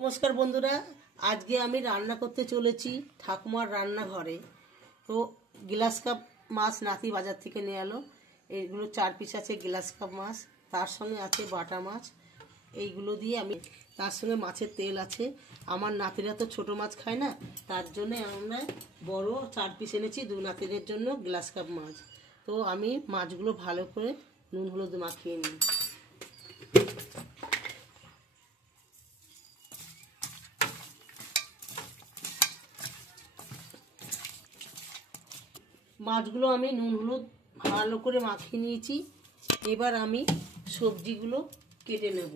নমস্কার বন্ধুরা, আজকে আমি রান্না করতে চলেছি ঠাকুমার রান্নাঘরে। তো গ্লাস কাপ মাছ নাতি বাজার থেকে নিয়ে এলো। এইগুলো 4 পিস আছে গ্লাস কাপ মাছ, তার সঙ্গে আছে বাটা মাছ। এইগুলো দিয়ে আমি, তার সঙ্গে মাছের তেল আছে। আমার নাতিরা তো ছোট মাছ খায় না, তার জন্য আমরা বড় 4 পিস এনেছি, 2 নাতিদের জন্য গ্লাস কাপ মাছ। তো আমি মাছগুলো ভালো করে নুন হলুদ মাখিয়ে নিই। মাছগুলো আমি নুন হলুদ ভালো করে মাখিয়ে নিয়েছি। এবার আমি সবজিগুলো কেটে নেব।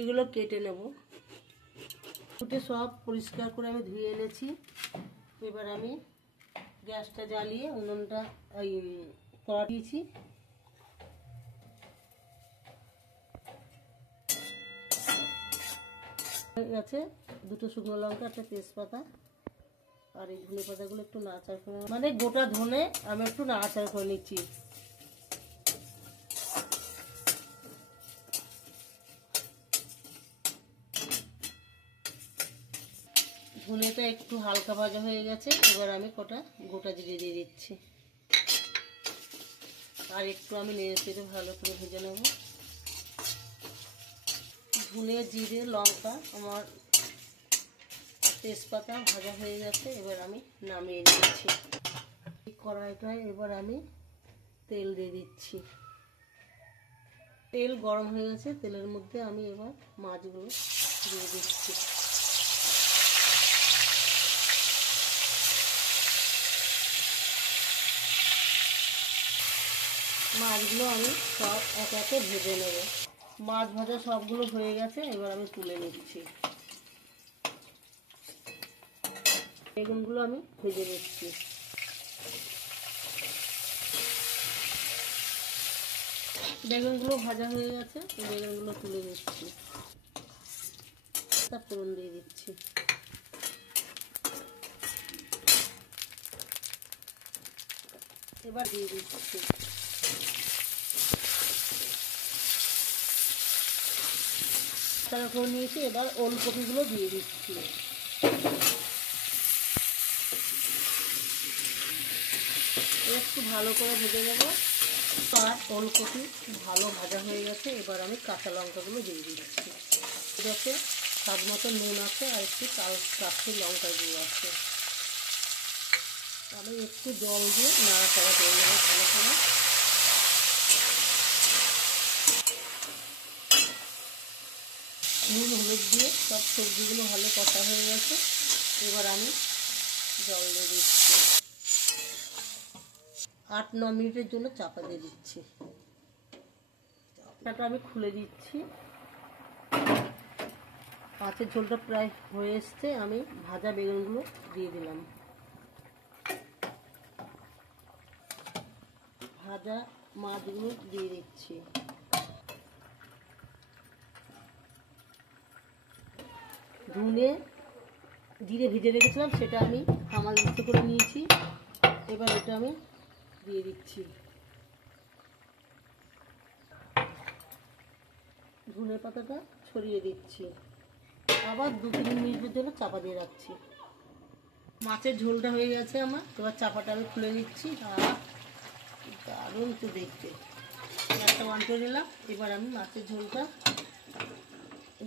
এগুলো কেটে নেব, কেটে সব পরিষ্কার করে আমি ধুয়ে এনেছি। এবার আমি গ্যাসটা জ্বালিয়ে উনুনটা কড়া দিয়েছি। আছে 2টো শুকনো লঙ্কা, একটা তেজপাতা, আর এই ধনে পাতাগুলো একটু নাড়াচাড়া করে, মানে গোটা ধনে আমি একটু নাড়াচাড়া করে নিচ্ছি। ধনেটা একটু হালকা ভাজা হয়ে গেছে। এবার আমি কটা গোটা জিরে দিয়ে দিচ্ছি, আর একটু আমি নেড়ে চেড়ে ভালো করে ভেজে নেব। ধনে জিরে লঙ্কা আমার তেজপাতা ভাজা হয়ে গেছে। এবার আমি নামিয়ে নিচ্ছি। কড়াইটায় এবার আমি তেল দিয়ে দিচ্ছি। তেল গরম হয়ে গেছে, তেলের মধ্যে আমি এবার মাছগুলো দিয়ে দিচ্ছি। মাছগুলো আমি সব একে একে ভেজে নেব। মাছ ভাজা সবগুলো হয়ে গেছে, এবার আমি তুলে নিচ্ছি। বেগুনগুলো আমি ভেজে নিচ্ছি। বেগুনগুলো ভাজা হয়ে গেছে, বেগুনগুলো তুলে নিচ্ছি। তা ফোড়ন দিয়ে দিচ্ছি। এবার দিয়ে দিচ্ছি করে নিয়েছি। এবার ওলকপিগুলো দিয়ে দিচ্ছি। একটু ভালো করে ভেজে নেব। আর ওলকপি ভালো ভাজা হয়ে গেছে। এবার আমি কাঁচা লঙ্কাগুলো দিয়ে দিচ্ছি। এটাতে স্বাদ মতো নুন আছে, আর একটু কাশ্মীর লঙ্কা গুঁড়ো আছে। আমি একটু জল দিয়ে নাড়াচাড়া করে নেব ভালো করে। নুন হলুদ দিয়ে সব সবজিগুলো ভালো কষা হয়ে গেছে। এবার আমি জল দিয়ে দিচ্ছি। 8-9 মিনিটের জন্য চাপা দিয়ে দিচ্ছি। চাপাটা আমি খুলে দিচ্ছি। মাছের ঝোলটা প্রায় হয়ে এসছে। আমি ভাজা বেগুনগুলো দিয়ে দিলাম। ভাজা মাছগুলো দিয়ে দিচ্ছি। ধুনে জিরে ভেজে রেখেছিলাম, সেটা আমি হামাল দিতে করে নিয়েছি। এবার এটা আমি দিয়ে দিচ্ছি। ধনে পাতাটা ছড়িয়ে দিচ্ছি। আবার 2-3 মিনিটের জন্য চাপা দিয়ে রাখছি। মাছের ঝোলটা হয়ে গেছে আমার। এবার চাপাটা আমি খুলে নিচ্ছি। আর দারুণ তো দেখতে। একটা অন করে নিলাম। এবার আমি মাছের ঝোলটা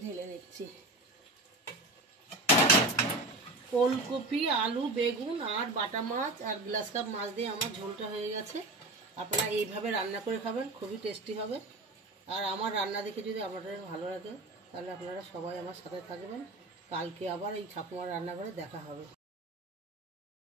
ঢেলে নিচ্ছি। ওলকপি, আলু, বেগুন আর বাটা মাছ আর গ্লাস কাপ মাছ দিয়ে আমার ঝোলটা হয়ে গেছে। আপনারা এইভাবে রান্না করে খাবেন, খুবই টেস্টি হবে। আর আমার রান্না দেখে যদি আপনাদের ভালো লাগে, তাহলে আপনারা সবাই আমার সাথে থাকবেন। কালকে আবার এই ঠাকুমার রান্নাঘরে দেখা হবে।